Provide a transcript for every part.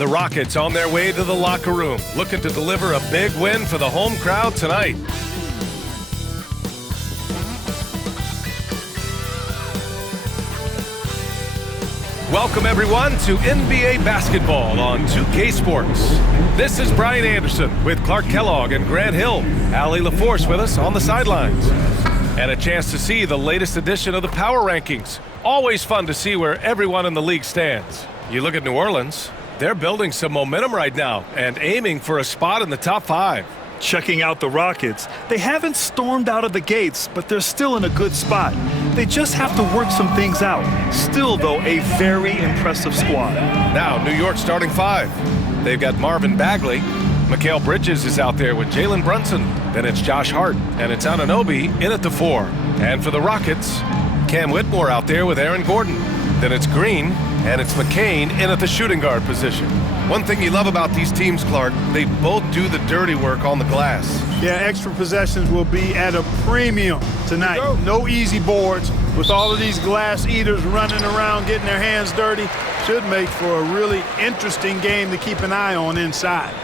The Rockets on their way to the locker room, looking to deliver a big win for the home crowd tonight. Welcome everyone to NBA basketball on 2K Sports. This is Brian Anderson with Clark Kellogg and Grant Hill. Allie LaForce with us on the sidelines. And a chance to see the latest edition of the Power Rankings. Always fun to see where everyone in the league stands. You look at New Orleans, they're building some momentum right now and aiming for a spot in the top 5. Checking out the Rockets, they haven't stormed out of the gates, but they're still in a good spot. They just have to work some things out. Still, though, a very impressive squad. Now, New York starting 5. They've got Marvin Bagley. Mikal Bridges is out there with Jalen Brunson. Then it's Josh Hart, and it's Anunoby in at the 4. And for the Rockets, Cam Whitmore out there with Aaron Gordon. Then it's Green, and it's McCain in at the shooting guard position. One thing you love about these teams, Clark, they both do the dirty work on the glass. Yeah, extra possessions will be at a premium tonight. No easy boards. With all of these glass eaters running around, getting their hands dirty, should make for a really interesting game to keep an eye on inside.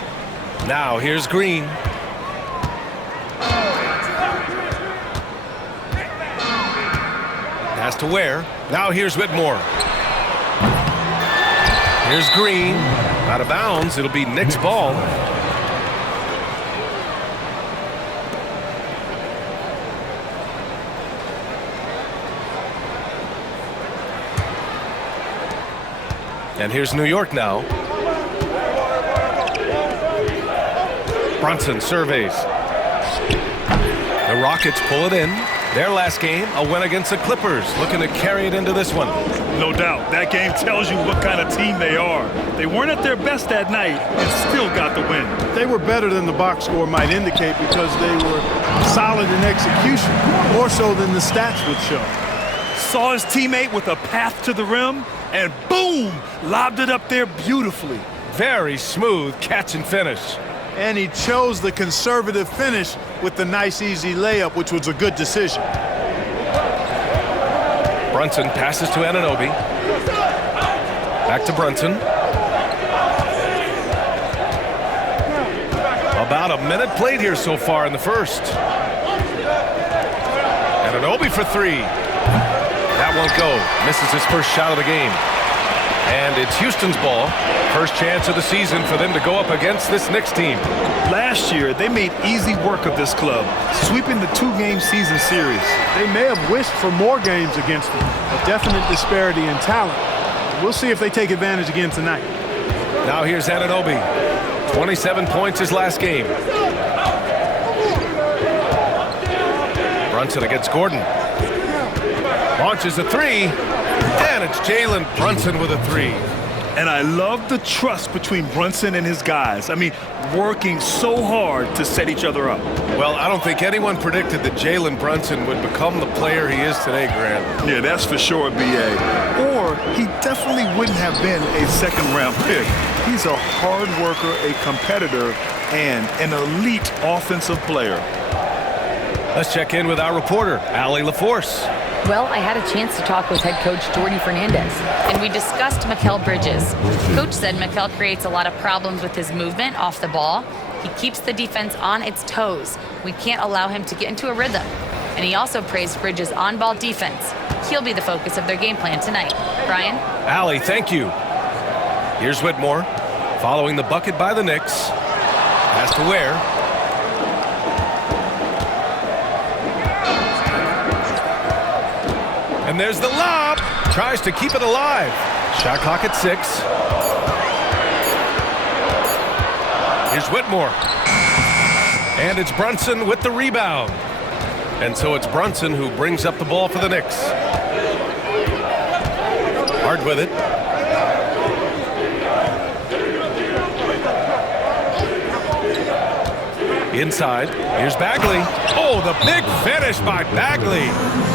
Now here's Green. Pass to Ware. Now here's Whitmore. Here's Green. Out of bounds. It'll be Knicks ball. And here's New York now. Brunson surveys. The Rockets pull it in. Their last game, a win against the Clippers, looking to carry it into this one. No doubt. That game tells you what kind of team they are. They weren't at their best that night and still got the win. They were better than the box score might indicate because they were solid in execution, more so than the stats would show. Saw his teammate with a path to the rim, and boom, lobbed it up there beautifully. Very smooth catch and finish. And he chose the conservative finish with the nice, easy layup, which was a good decision. Brunson passes to Anunoby. Back to Brunson. About a minute played here so far in the first. Anunoby for 3. That won't go. Misses his first shot of the game. And it's Houston's ball. First chance of the season for them to go up against this Knicks team. Last year, they made easy work of this club, sweeping the 2-game season series. They may have wished for more games against them. A definite disparity in talent. We'll see if they take advantage again tonight. Now here's Anunoby. 27 points his last game. Brunson against Gordon. Launches a 3. And it's Jalen Brunson with a 3. And I love the trust between Brunson and his guys. I mean, working so hard to set each other up. Well, I don't think anyone predicted that Jalen Brunson would become the player he is today, Grant. Yeah, that's for sure, B.A. Or he definitely wouldn't have been a second-round pick. He's a hard worker, a competitor, and an elite offensive player. Let's check in with our reporter, Allie LaForce. Well, I had a chance to talk with head coach Jordy Fernandez, and we discussed Mikal Bridges. Coach said Mikal creates a lot of problems with his movement off the ball. He keeps the defense on its toes. We can't allow him to get into a rhythm. And he also praised Bridges' on-ball defense. He'll be the focus of their game plan tonight. Brian? Allie, thank you. Here's Whitmore, following the bucket by the Knicks. Pass to Ware. And there's the lob. Tries to keep it alive. Shot clock at 6. Here's Whitmore. And it's Brunson with the rebound. And so it's Brunson who brings up the ball for the Knicks. Hard with it. Inside. Here's Bagley. Oh, the big finish by Bagley.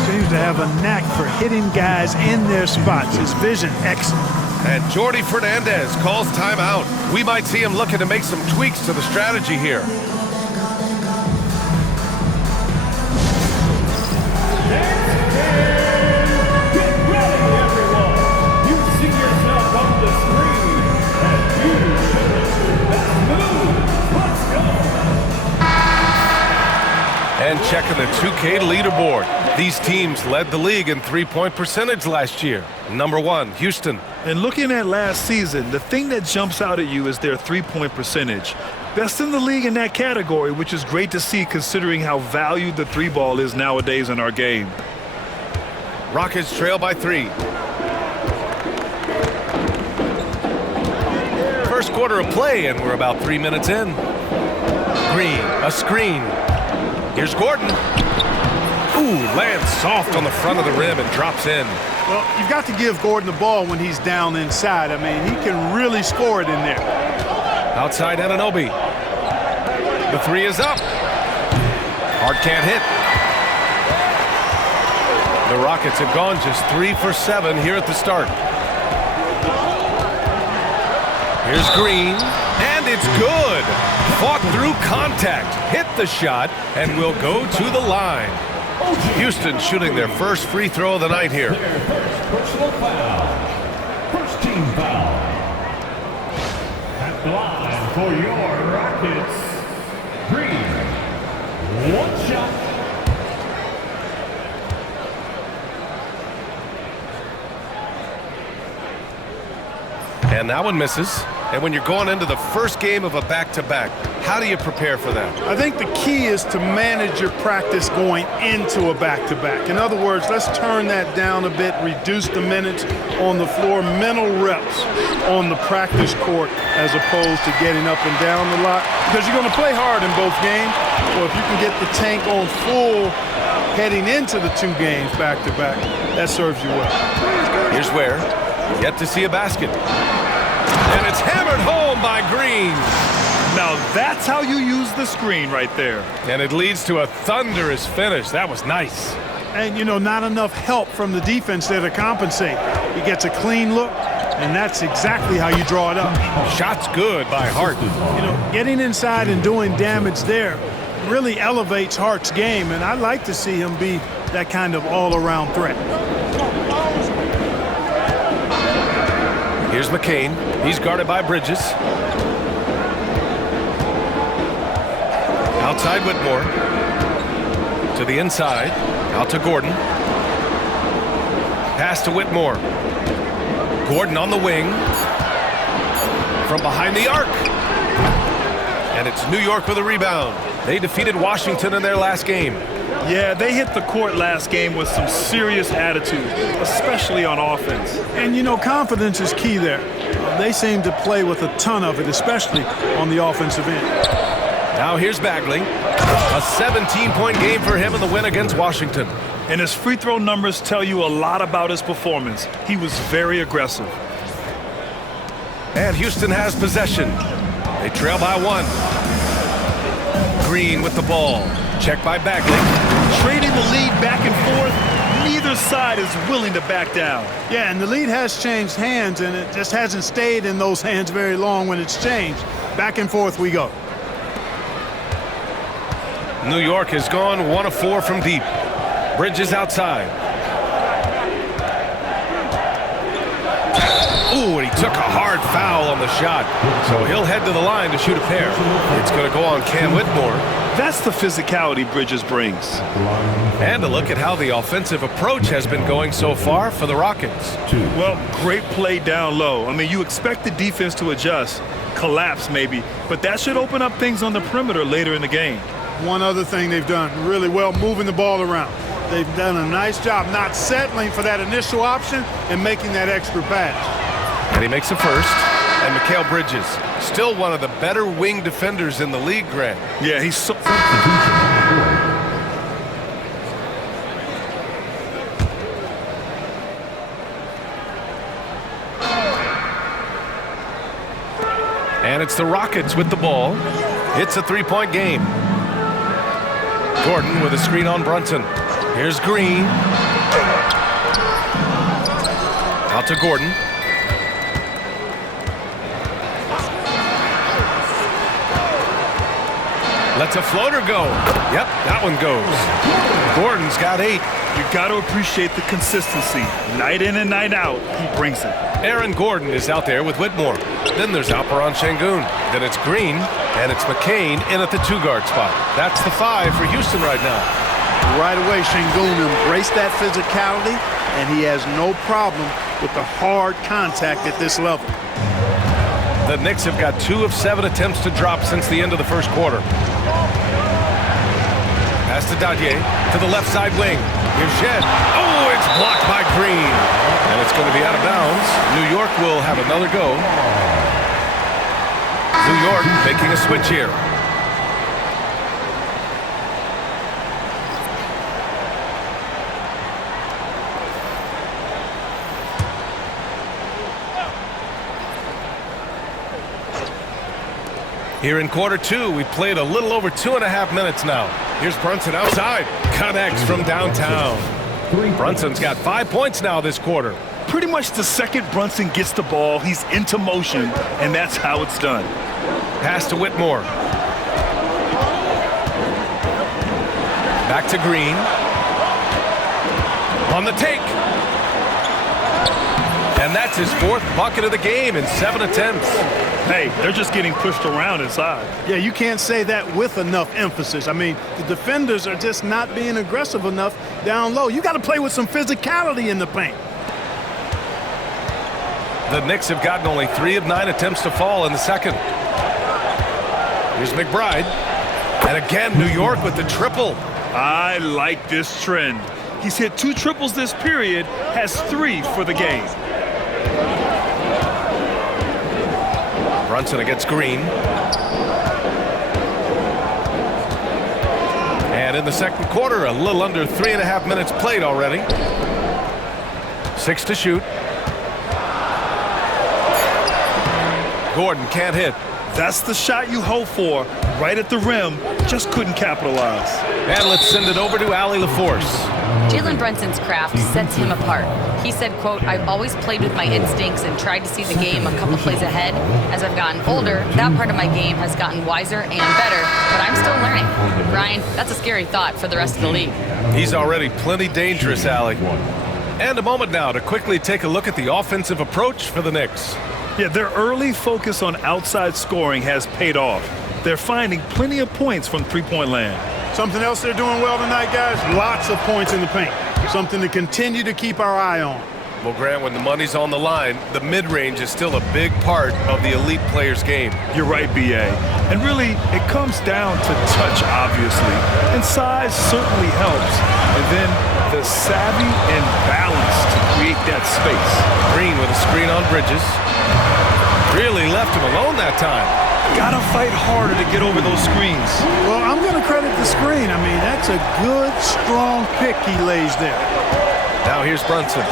Seems to have a knack for hitting guys in their spots. His vision, excellent. And Jordy Fernandez calls timeout. We might see him looking to make some tweaks to the strategy here. Get ready, everyone. You see yourself on the screen, and you And checking the 2K leaderboard. These teams led the league in three-point percentage last year. Number 1, Houston. And looking at last season, the thing that jumps out at you is their three-point percentage. Best in the league in that category, which is great to see considering how valued the three ball is nowadays in our game. Rockets trail by 3. First quarter of play, and we're about 3 minutes in. Green, a screen. Here's Gordon. Ooh, lands soft on the front of the rim and drops in. Well, you've got to give Gordon the ball when he's down inside. I mean, he can really score it in there. Outside Anunoby. The 3 is up. Hart can't hit. The Rockets have gone just 3 for 7 here at the start. Here's Green, and it's good. Fought through contact, hit the shot, and will go to the line. Houston shooting their first free throw of the night here. Personal foul. First team foul. At the line for your Rockets, Green. One shot. And that one misses. And when you're going into the first game of a back-to-back, how do you prepare for that? I think the key is to manage your practice going into a back-to-back. In other words, let's turn that down a bit, reduce the minutes on the floor, mental reps on the practice court as opposed to getting up and down a lot, because you're going to play hard in both games. Or if you can get the tank on full heading into the 2 games back-to-back, that serves you well. Here's Ware. Yet to see a basket. And it's hammered home by Green. Now that's how you use the screen right there. And it leads to a thunderous finish. That was nice. And, you know, not enough help from the defense there to compensate. He gets a clean look, and that's exactly how you draw it up. Shot's good by Hart. You know, getting inside and doing damage there really elevates Hart's game, and I'd like to see him be that kind of all-around threat. Here's McCain. He's guarded by Bridges. Outside Whitmore. To the inside. Out to Gordon. Pass to Whitmore. Gordon on the wing. From behind the arc. And it's New York with a rebound. They defeated Washington in their last game. Yeah, they hit the court last game with some serious attitude, especially on offense. And, you know, confidence is key there. They seem to play with a ton of it, especially on the offensive end. Now here's Bagley. A 17-point game for him in the win against Washington. And his free throw numbers tell you a lot about his performance. He was very aggressive. And Houston has possession. They trail by 1. Green with the ball. Checked by Bagley. Trading the lead back and forth, neither side is willing to back down. Yeah, and the lead has changed hands, and it just hasn't stayed in those hands very long when it's changed. Back and forth we go. New York has gone 1 of 4 from deep. Bridges outside. Ooh, and he took a hard foul on the shot. So he'll head to the line to shoot a pair. It's going to go on Cam Whitmore. That's the physicality Bridges brings. And a look at how the offensive approach has been going so far for the Rockets. Well, great play down low. I mean, you expect the defense to adjust, collapse maybe, but that should open up things on the perimeter later in the game. One other thing they've done really well, moving the ball around. They've done a nice job not settling for that initial option and making that extra pass. And he makes a first. And Mikal Bridges, still one of the better wing defenders in the league, Grant. Yeah, he's so... And it's the Rockets with the ball. It's a 3-point game. Gordon with a screen on Brunson. Here's Green. Out to Gordon. Lets a floater go. Yep, that one goes. Gordon's got 8. You got to appreciate the consistency. Night in and night out, he brings it. Aaron Gordon is out there with Whitmore. Then there's Alperon Şengün. Then it's Green, and it's McCain in at the 2-guard spot. That's the 5 for Houston right now. Right away, Şengün embraced that physicality, and he has no problem with the hard contact at this level. The Knicks have got 2 of 7 attempts to drop since the end of the first quarter. Pass to Dadier to the left side wing. Here's Shed. Oh, it's blocked by Green. And it's going to be out of bounds. New York will have another go. New York making a switch here. Here in quarter 2, we played a little over 2.5 minutes now. Here's Brunson outside. Connects from downtown. Brunson's got 5 points now this quarter. Pretty much the second Brunson gets the ball, he's into motion, and that's how it's done. Pass to Whitmore. Back to Green. On the take. And that's his 4th bucket of the game in 7 attempts. Hey, they're just getting pushed around inside. Yeah, you can't say that with enough emphasis. I mean, the defenders are just not being aggressive enough down low. You got to play with some physicality in the paint. The Knicks have gotten only 3 of 9 attempts to fall in the second. Here's McBride. And again, New York with the triple. I like this trend. He's hit 2 triples this period, has 3 for the game. Brunson against Green. And in the second quarter, a little under 3.5 minutes played already. 6 to shoot. Gordon can't hit. That's the shot you hope for. Right at the rim, just couldn't capitalize. And let's send it over to Allie LaForce. Jalen Brunson's craft sets him apart. He said, quote, "I've always played with my instincts and tried to see the game a couple plays ahead. As I've gotten older, that part of my game has gotten wiser and better, but I'm still learning." Ryan, that's a scary thought for the rest of the league. He's already plenty dangerous, Allie. And a moment now to quickly take a look at the offensive approach for the Knicks. Yeah, their early focus on outside scoring has paid off. They're finding plenty of points from three-point land. Something else they're doing well tonight, guys, lots of points in the paint. Something to continue to keep our eye on. Well, Grant, when the money's on the line, the mid-range is still a big part of the elite player's game. You're right, B.A. And really, it comes down to touch, obviously. And size certainly helps. And then the savvy and balance to create that space. Green with a screen on Bridges. Really left him alone that time. Gotta fight harder to get over those screens. Well, I'm going to credit the screen. I mean, that's a good, strong pick he lays there. Now here's Brunson.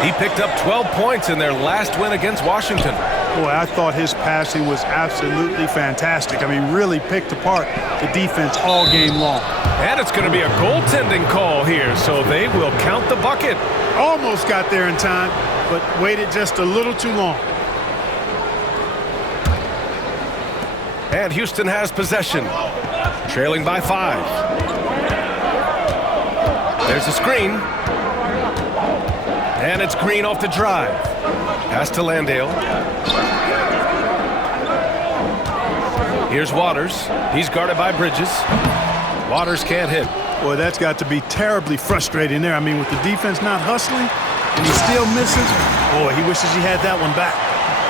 He picked up 12 points in their last win against Washington. Boy, I thought his passing was absolutely fantastic. I mean, really picked apart the defense all game long. And it's going to be a goaltending call here, so they will count the bucket. Almost got there in time, but waited just a little too long. And Houston has possession, trailing by 5. There's a screen. And it's Green off the drive. Pass to Landale. Here's Waters. He's guarded by Bridges. Waters can't hit. Boy, that's got to be terribly frustrating there. I mean, with the defense not hustling, and he still misses. Boy, he wishes he had that one back.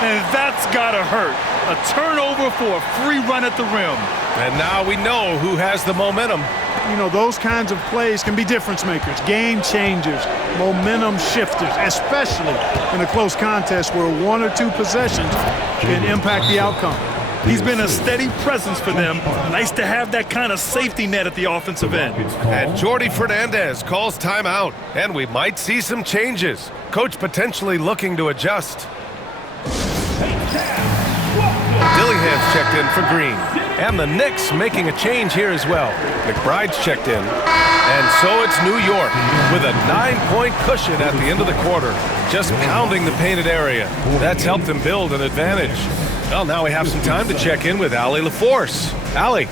And that's gotta hurt. A turnover for a free run at the rim. And now we know who has the momentum. You know, those kinds of plays can be difference makers, game changers, momentum shifters, especially in a close contest where 1 or 2 possessions can impact the outcome. He's been a steady presence for them. Nice to have that kind of safety net at the offensive end. And Jordi Fernandez calls timeout. And we might see some changes. Coach potentially looking to adjust. Dillingham's checked in for Green. And the Knicks making a change here as well. McBride's checked in. And so it's New York with a 9-point cushion at the end of the quarter. Just pounding the painted area. That's helped them build an advantage. Well, now we have some time to check in with Allie LaForce. Allie.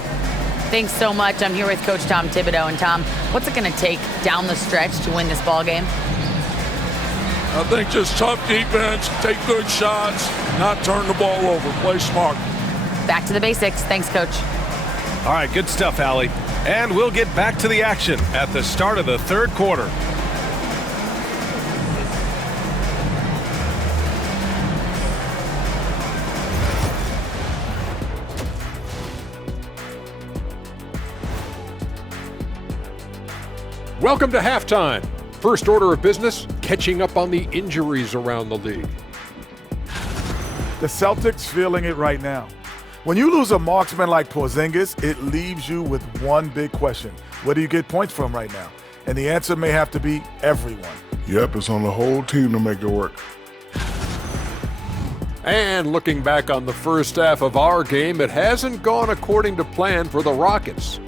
Thanks so much. I'm here with Coach Tom Thibodeau. And Tom, what's it going to take down the stretch to win this ball game? I think just tough defense, take good shots, not turn the ball over, play smart. Back to the basics. Thanks, Coach. All right, good stuff, Allie. And we'll get back to the action at the start of the third quarter. Welcome to halftime. First order of business, catching up on the injuries around the league. The Celtics feeling it right now. When you lose a marksman like Porzingis, it leaves you with one big question. Where do you get points from right now? And the answer may have to be everyone. Yep, it's on the whole team to make it work. And looking back on the first half of our game, it hasn't gone according to plan for the Rockets.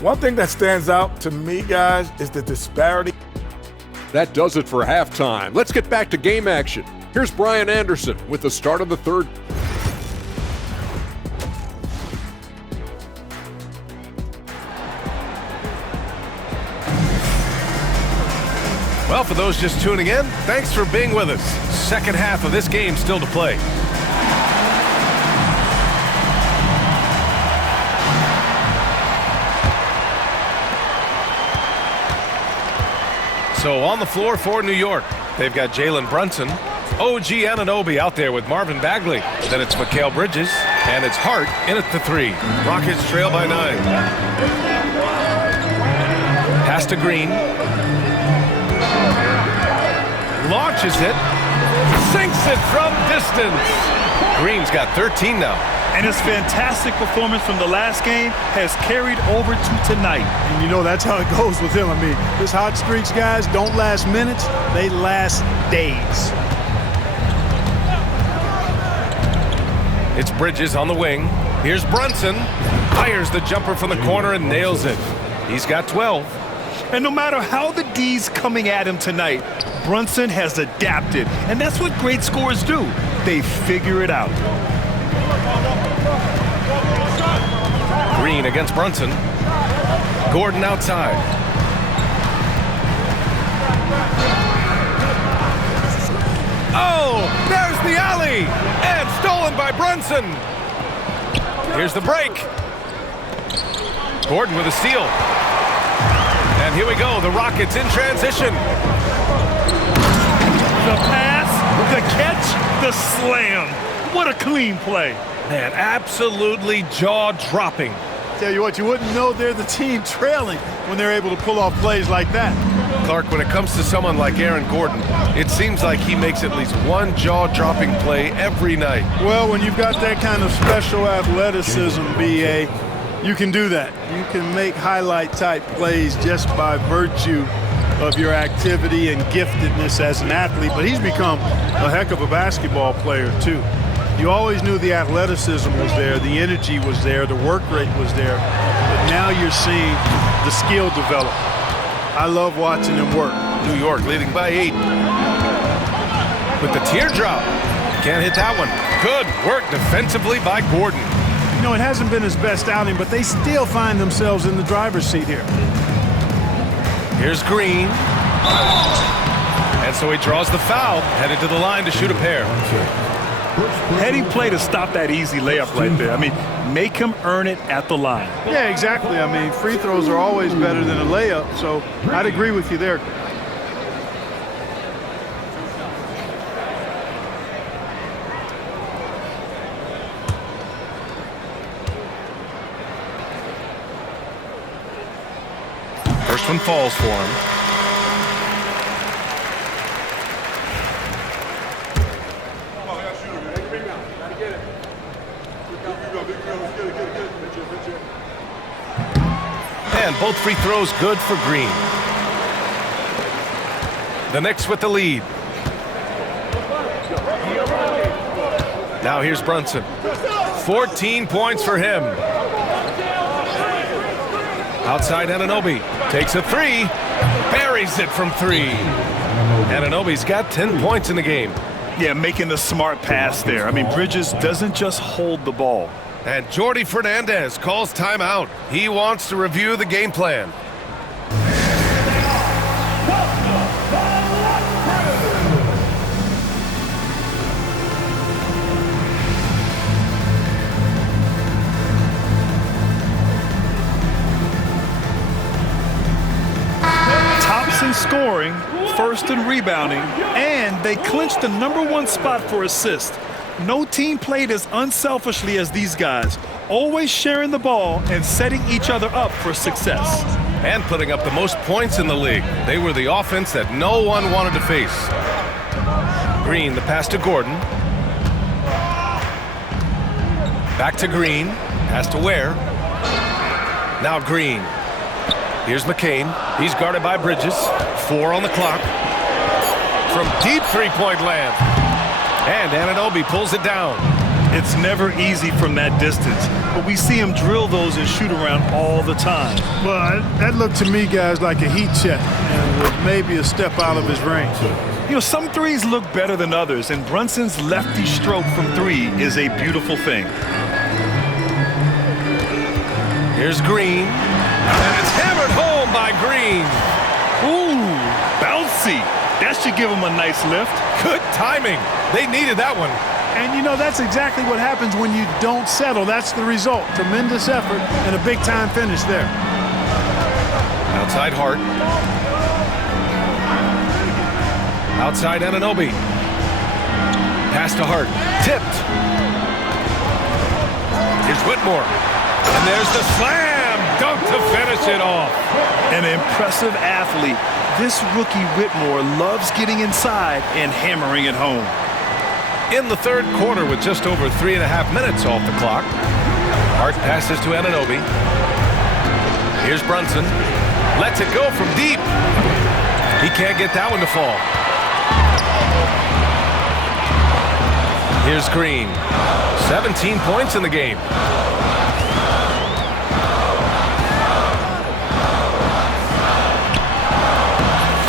One thing that stands out to me, guys, is the disparity. That does it for halftime. Let's get back to game action. Here's Brian Anderson with the start of the third. Well, for those just tuning in, thanks for being with us. Second half of this game still to play. So on the floor for New York, they've got Jalen Brunson, OG Anunoby out there with Marvin Bagley. Then it's Mikal Bridges, and it's Hart in at the 3. Rockets trail by 9. Pass to Green. Launches it, sinks it from distance. Green's got 13 now. And his fantastic performance from the last game has carried over to tonight. And you know that's how it goes with him. I mean, his hot streaks, guys, don't last minutes. They last days. It's Bridges on the wing. Here's Brunson. Fires the jumper from the corner and nails it. He's got 12. And no matter how the D's coming at him tonight, Brunson has adapted. And that's what great scorers do. They figure it out. Green against Brunson. Gordon outside. Oh, there's the alley! And stolen by Brunson. Here's the break. Gordon with a steal. And here we go, the Rockets in transition. The pass, the catch, the slam. What a clean play. Man, absolutely jaw-dropping. Tell you what, you wouldn't know they're the team trailing when they're able to pull off plays like that. Clark, when it comes to someone like Aaron Gordon, it seems like he makes at least one jaw-dropping play every night. Well, when you've got that kind of special athleticism, B.A., you can do that. You can make highlight-type plays just by virtue of your activity and giftedness as an athlete. But he's become a heck of a basketball player, too. You always knew the athleticism was there, the energy was there, the work rate was there. But now you're seeing the skill develop. I love watching him work. New York leading by 8. With the teardrop. Can't hit that one. Good work defensively by Gordon. You know, it hasn't been his best outing, but they still find themselves in the driver's seat here. Here's Green. And so he draws the foul, headed to the line to shoot a pair. Heady play to stop that easy layup right there. I mean, make him earn it at the line. Yeah, exactly. I mean, free throws are always better than a layup, so I'd agree with you there. First one falls for him. And both free throws good for Green. The Knicks with the lead. Now here's Brunson. 14 points for him. Outside Anunoby. Takes a 3. Buries it from 3. Anunoby's got 10 points in the game. Yeah, making the smart pass there. I mean, Bridges doesn't just hold the ball. And Jordi Fernandez calls timeout. He wants to review the game plan. scoring, first in rebounding, and they clinched the #1 spot for assists. No team played as unselfishly as these guys, always sharing the ball and setting each other up for success. And putting up the most points in the league. They were the offense that no one wanted to face. Green, the pass to Gordon. Back to Green. Pass to Ware. Now Green. Here's McCain. He's guarded by Bridges. 4 on the clock. From deep three-point land. And Anunoby pulls it down. It's never easy from that distance, but we see him drill those and shoot around all the time. Well, that looked to me, guys, like a heat check and was maybe a step out of his range. You know, some threes look better than others, and Brunson's lefty stroke from 3 is a beautiful thing. Here's Green. And it's hammered home by Green. Ooh, bouncy. That should give him a nice lift. Good timing. They needed that one. And, you know, that's exactly what happens when you don't settle. That's the result. Tremendous effort and a big-time finish there. Outside Hart. Outside Anunoby. Pass to Hart. Tipped. Here's Whitmore. And there's the slam dunk to finish it off. An impressive athlete. This rookie Whitmore loves getting inside and hammering it home. In the third quarter with just over 3.5 minutes off the clock. Hart passes to Anunoby. Here's Brunson. Lets it go from deep. He can't get that one to fall. Here's Green. 17 points in the game.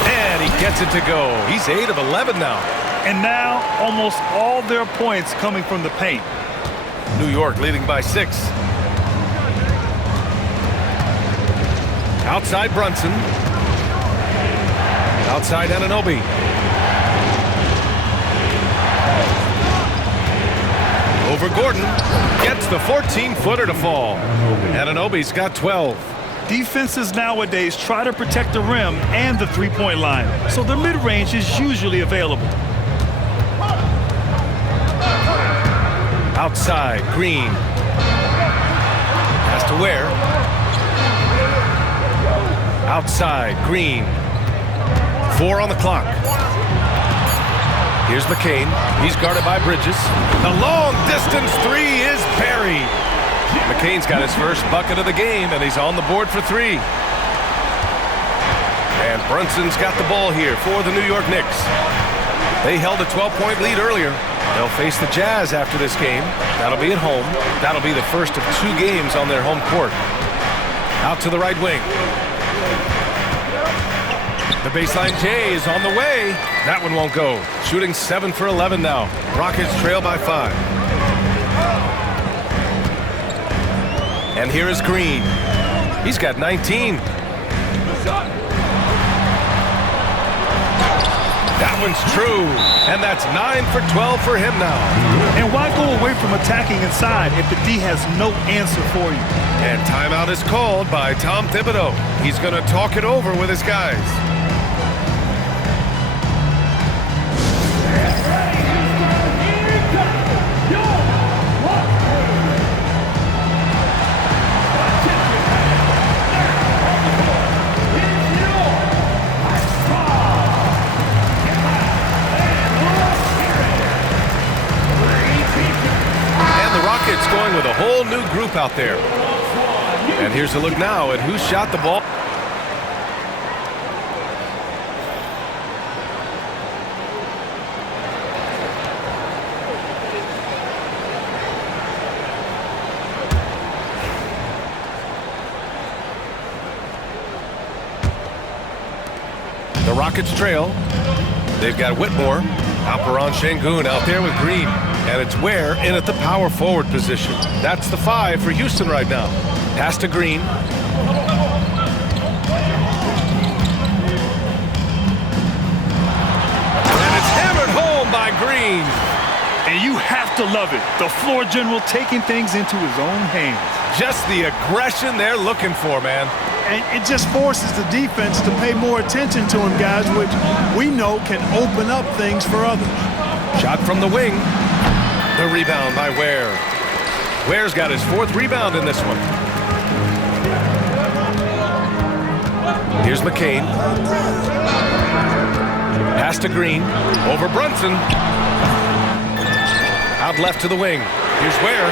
And he gets it to go. He's 8 of 11 now. And now, almost all their points coming from the paint. New York leading by 6. Outside Brunson. Outside Anunoby. Over Gordon. Gets the 14-footer to fall. Anunoby's got 12. Defenses nowadays try to protect the rim and the three-point line, so the mid-range is usually available. Outside, Green. Pass to Ware. Outside, Green. 4 on the clock. Here's McCain. He's guarded by Bridges. The long-distance 3 is buried. McCain's got his first bucket of the game, and he's on the board for 3. And Brunson's got the ball here for the New York Knicks. They held a 12-point lead earlier. They'll face the Jazz after this game. That'll be at home. That'll be the first of 2 games on their home court. Out to the right wing. The baseline J is on the way. That one won't go. Shooting 7 for 11 now. Rockets trail by 5. And here is Green. He's got 19. That one's true. And that's 9 for 12 for him now. And why go away from attacking inside if the D has no answer for you? And timeout is called by Tom Thibodeau. He's going to talk it over with his guys. It's going with a whole new group out there. And here's a look now at who shot the ball. The Rockets trail. They've got Whitmore. Alperon Şengün out there with Green. And it's Ware in at the power forward position. That's the 5 for Houston right now. Pass to Green. And it's hammered home by Green. And you have to love it. The floor general taking things into his own hands. Just the aggression they're looking for, man. And it just forces the defense to pay more attention to him, guys, which we know can open up things for others. Shot from the wing. The rebound by Ware. Ware's got his 4th rebound in this one. Here's McCain. Pass to Green. Over Brunson. Out left to the wing. Here's Ware.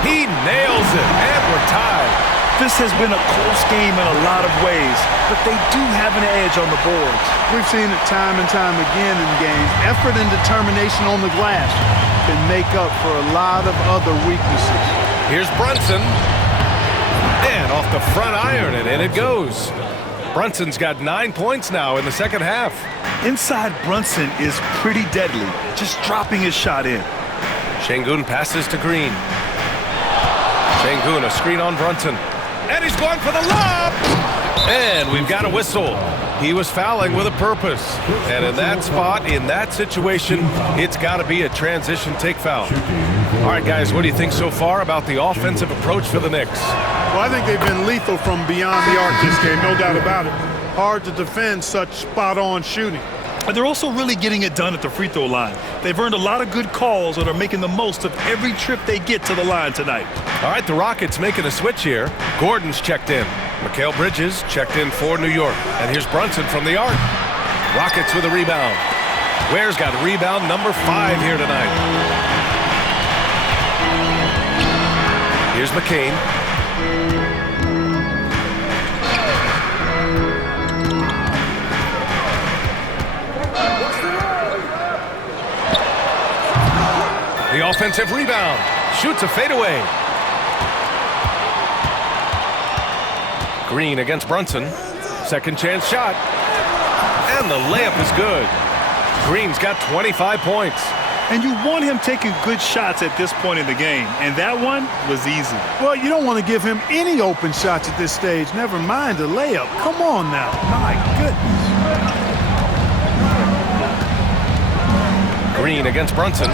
He nails it, and we're tied. This has been a close game in a lot of ways, but they do have an edge on the boards. We've seen it time and time again in games. Effort and determination on the glass can make up for a lot of other weaknesses. Here's Brunson. And off the front iron, and in it goes. Brunson's got 9 points now in the second half. Inside Brunson is pretty deadly, just dropping his shot in. Şengün passes to Green. Şengün, a screen on Brunson. And he's going for the lob! And we've got a whistle. He was fouling with a purpose. And in that spot, in that situation, it's got to be a transition take foul. All right, guys, what do you think so far about the offensive approach for the Knicks? Well, I think they've been lethal from beyond the arc this game, no doubt about it. Hard to defend such spot-on shooting. And they're also really getting it done at the free throw line. They've earned a lot of good calls and are making the most of every trip they get to the line tonight. All right, the Rockets making a switch here. Gordon's checked in. Mikal Bridges checked in for New York. And here's Brunson from the arc. Rockets with a rebound. Ware's got rebound number 5 here tonight. Here's McCain. The offensive rebound. Shoots a fadeaway. Green against Brunson. Second chance shot. And the layup is good. Green's got 25 points. And you want him taking good shots at this point in the game. And that one was easy. Well, you don't want to give him any open shots at this stage. Never mind a layup. Come on now. My goodness. Green against Brunson.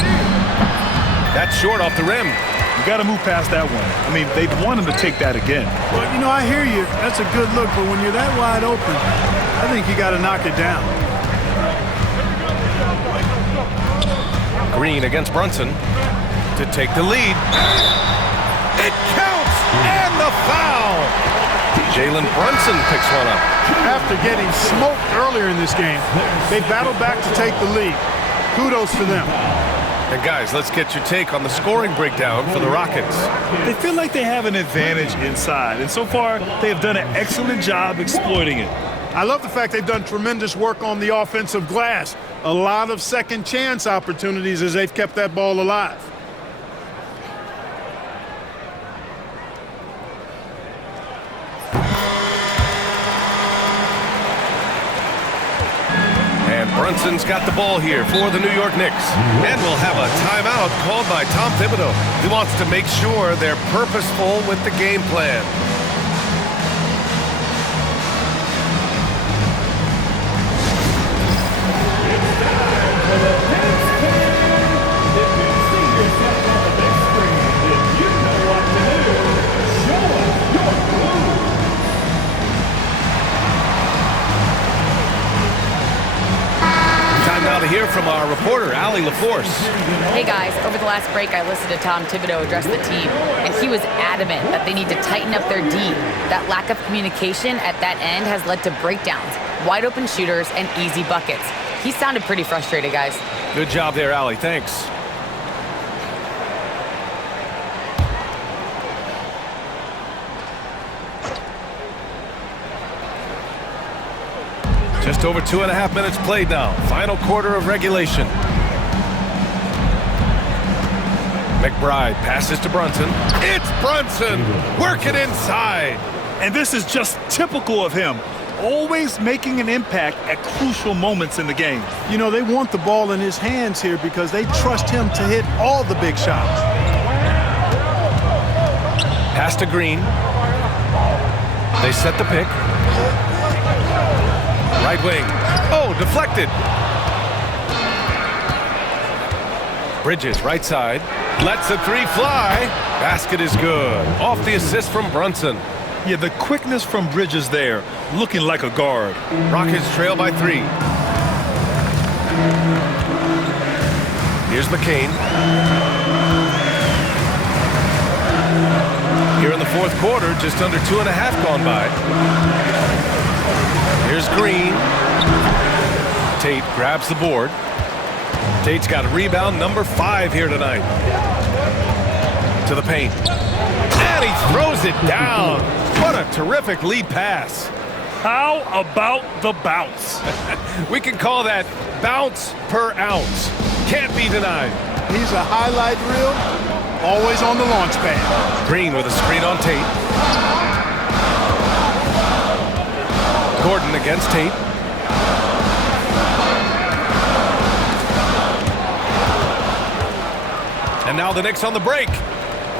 That's short off the rim. You got to move past that one. I mean, they'd want him to take that again. Well, you know, I hear you. That's a good look, but when you're that wide open, I think you got to knock it down. Green against Brunson to take the lead. It counts, and the foul. Jalen Brunson picks one up. After getting smoked earlier in this game, they battled back to take the lead. Kudos to them. And guys, let's get your take on the scoring breakdown for the Rockets. They feel like they have an advantage inside, and so far they have done an excellent job exploiting it. I love the fact they've done tremendous work on the offensive glass. A lot of second chance opportunities as they've kept that ball alive. Brunson's got the ball here for the New York Knicks. And we'll have a timeout called by Tom Thibodeau. He wants to make sure they're purposeful with the game plan. To hear from our reporter, Allie LaForce. Hey guys, over the last break I listened to Tom Thibodeau address the team, and he was adamant that they need to tighten up their D. That lack of communication at that end has led to breakdowns, wide open shooters, and easy buckets. He sounded pretty frustrated, guys. Good job there, Allie. Thanks. Just over 2.5 minutes played now. Final quarter of regulation. McBride passes to Brunson. It's Brunson working inside. And this is just typical of him. Always making an impact at crucial moments in the game. You know, they want the ball in his hands here because they trust him to hit all the big shots. Pass to Green. They set the pick. Right wing. Oh, deflected. Bridges, right side. Lets the three fly. Basket is good. Off the assist from Brunson. Yeah, the quickness from Bridges there, looking like a guard. Rockets trail by 3. Here's McCain. Here in the fourth quarter, just under 2.5 gone by. Here's Green. Tate grabs the board. Tate's got rebound number 5 here tonight. To the paint. And he throws it down. What a terrific lead pass. How about the bounce? We can call that bounce per ounce. Can't be denied. He's a highlight reel, always on the launch pad. Green with a screen on Tate. Gordon against Tate. And now the Knicks on the break.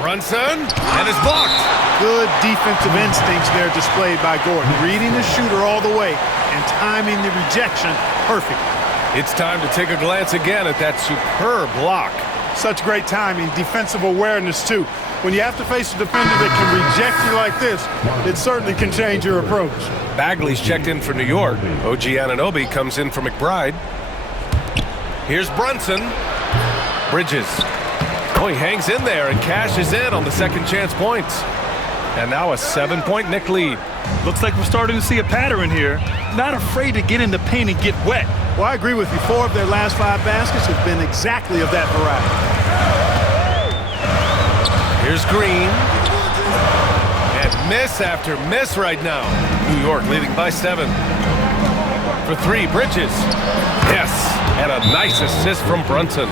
Brunson, and is blocked. Good defensive instincts there displayed by Gordon. Reading the shooter all the way and timing the rejection perfectly. It's time to take a glance again at that superb block. Such great timing, defensive awareness too. When you have to face a defender that can reject you like this, it certainly can change your approach. Bagley's checked in for New York. OG Anunoby comes in for McBride. Here's Brunson. Bridges. Oh, he hangs in there and cashes in on the second chance points. And now a 7-point Knick lead. Looks like we're starting to see a pattern here. Not afraid to get in the paint and get wet. Well, I agree with you. 4 of their last 5 baskets have been exactly of that variety. Here's Green. And miss after miss right now. New York leading by 7. For 3, Bridges. Yes, and a nice assist from Brunson.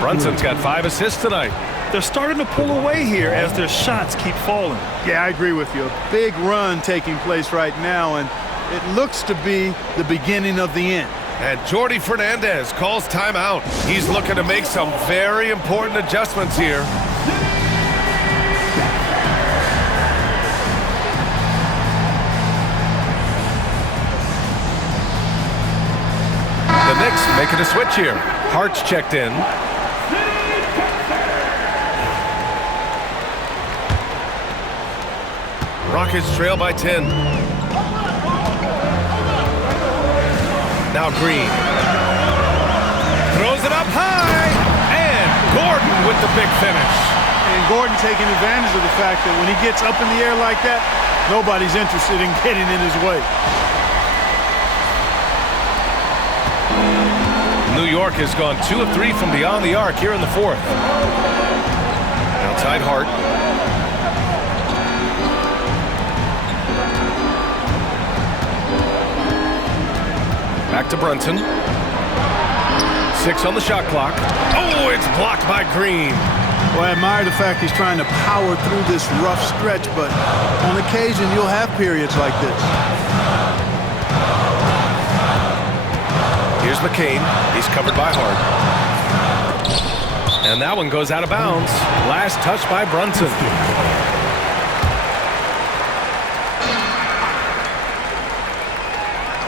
Brunson's got 5 assists tonight. They're starting to pull away here as their shots keep falling. Yeah, I agree with you. A big run taking place right now, and it looks to be the beginning of the end. And Jordi Fernandez calls timeout. He's looking to make some very important adjustments here. The Knicks making a switch here. Hart's checked in. Rockets trail by 10. Now Green. Throws it up high. And Gordon with the big finish. And Gordon taking advantage of the fact that when he gets up in the air like that, nobody's interested in getting in his way. New York has gone 2 of 3 from beyond the arc here in the fourth. Outside Hart. Back to Brunson. 6 on the shot clock. Oh, it's blocked by Green. Well, I admire the fact he's trying to power through this rough stretch, but on occasion you'll have periods like this. Here's McCain. He's covered by Hart. And that one goes out of bounds. Last touch by Brunson.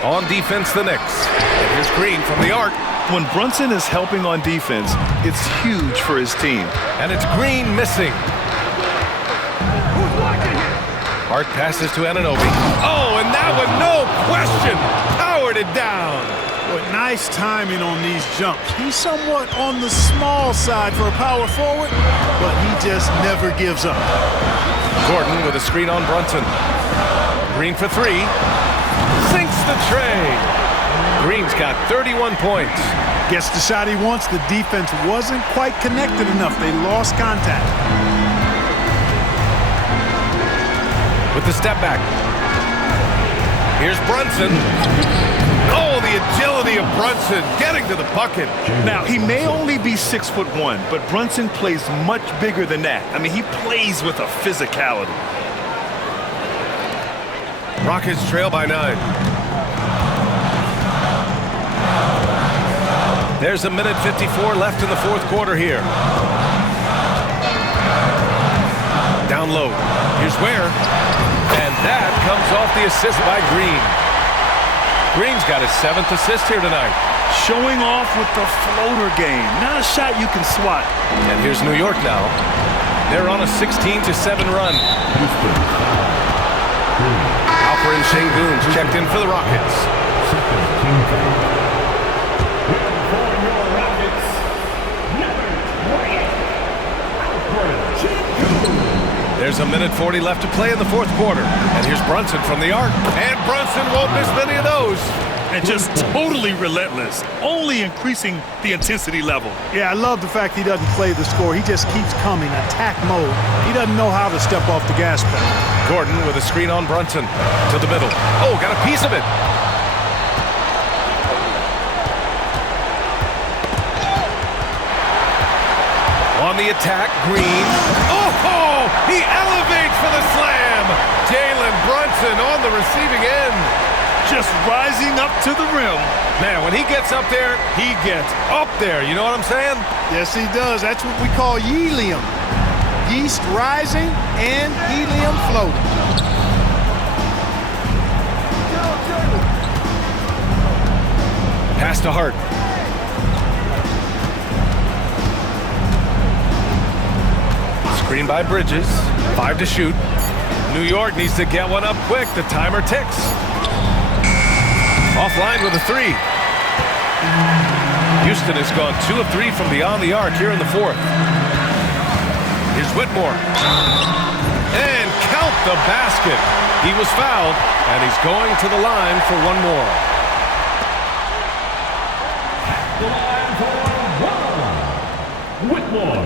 On defense, the Knicks. And here's Green from the arc. When Brunson is helping on defense, it's huge for his team. And it's Green missing. Hart passes to Anunoby. Oh, and that one, no question, powered it down. Boy, nice timing on these jumps. He's somewhat on the small side for a power forward, but he just never gives up. Gordon with a screen on Brunson. Green for 3. Sinks the tray. Green's got 31 points. Gets the shot he wants. The defense wasn't quite connected enough. They lost contact. With the step back. Here's Brunson. Oh, the agility of Brunson getting to the bucket. Now, he may only be 6'1", but Brunson plays much bigger than that. I mean, he plays with a physicality. Rockets trail by 9. There's a minute 54 left in the fourth quarter here. Down low. Here's Ware. And that comes off the assist by Green. Green's got his 7th assist here tonight. Showing off with the floater game. Not a shot you can swat. And here's New York now. They're on a 16-7 run. Hopper and Şengün's checked in for the Rockets. Second team foul. And for your Rockets, number 20, Şengün. There's a minute 40 left to play in the fourth quarter. And here's Brunson from the arc. And Brunson won't miss many of those. And just totally relentless, only increasing the intensity level. Yeah, I love the fact he doesn't play the score. He just keeps coming, attack mode. He doesn't know how to step off the gas pedal. Gordon with a screen on Brunson to the middle. Oh, got a piece of it. On the attack, Green. Oh, he elevates for the slam. Jalen Brunson on the receiving end. Just rising up to the rim. Man, when he gets up there, he gets up there. You know what I'm saying? Yes, he does. That's what we call helium. Yeast rising and helium floating. Pass to Hart. Screen by Bridges. 5 to shoot. New York needs to get one up quick. The timer ticks. Offline with a 3. Houston has gone 2 of 3 from beyond the arc here in the fourth. Here's Whitmore. And count the basket. He was fouled, and he's going to the line for one more. The line for one. Whitmore.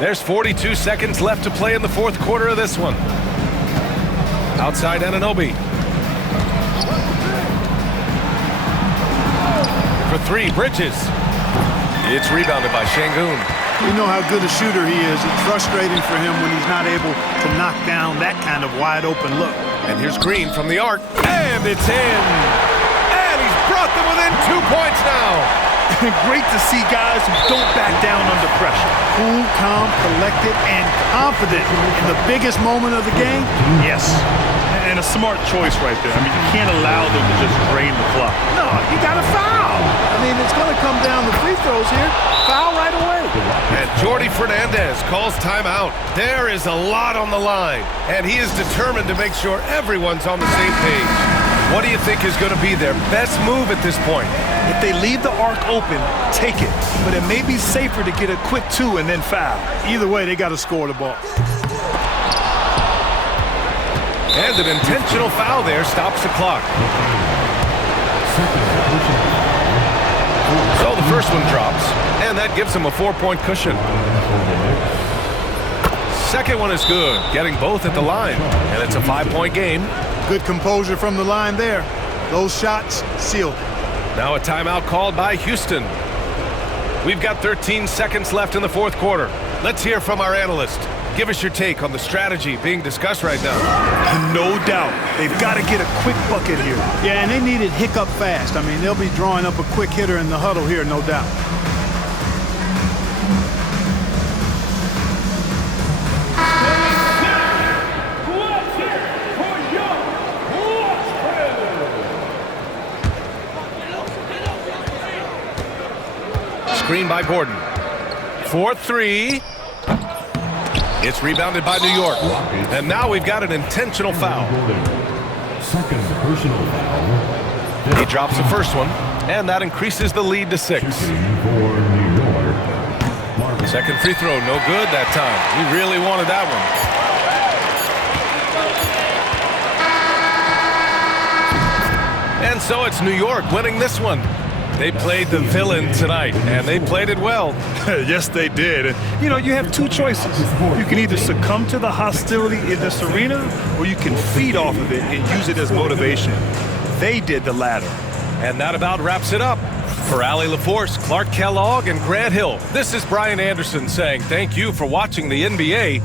There's 42 seconds left to play in the fourth quarter of this one. Outside Anunoby. For 3, Bridges. It's rebounded by Şengün. You know how good a shooter he is. It's frustrating for him when he's not able to knock down that kind of wide open look. And here's Green from the arc. And it's in. And he's brought them within 2 points now. Great to see guys who don't back down under pressure. Cool, calm, collected, and confident in the biggest moment of the game. Yes. And a smart choice right there. I mean, you can't allow them to just drain the clock. No, you got to foul. I mean, it's going to come down to free throws here. Foul right away. And Jordi Fernandez calls timeout. There is a lot on the line, and he is determined to make sure everyone's on the same page. What do you think is going to be their best move at this point? If they leave the arc open, take it. But it may be safer to get a quick 2 and then foul. Either way, they got to score the ball. And an intentional foul there stops the clock. So the first one drops, and that gives them a 4-point cushion. Second one is good, getting both at the line, and it's a 5-point game. Good composure from the line there. Those shots sealed. Now a timeout called by Houston. We've got 13 seconds left in the fourth quarter. Let's hear from our analyst. Give us your take on the strategy being discussed right now. No doubt. They've got to get a quick bucket here. Yeah, and they need it hiccup fast. I mean, they'll be drawing up a quick hitter in the huddle here, no doubt. Screen by Gordon. 4-3. It's rebounded by New York. And now we've got an intentional foul. Second personal foul. He drops the first one, and that increases the lead to 6. Second free throw, no good that time. He really wanted that one. And so it's New York winning this one. They played the villain tonight, and they played it well. Yes, they did. And, you know, you have 2 choices. You can either succumb to the hostility in this arena, or you can feed off of it and use it as motivation. They did the latter. And that about wraps it up. For Allie LaForce, Clark Kellogg, and Grant Hill, this is Brian Anderson saying thank you for watching the NBA.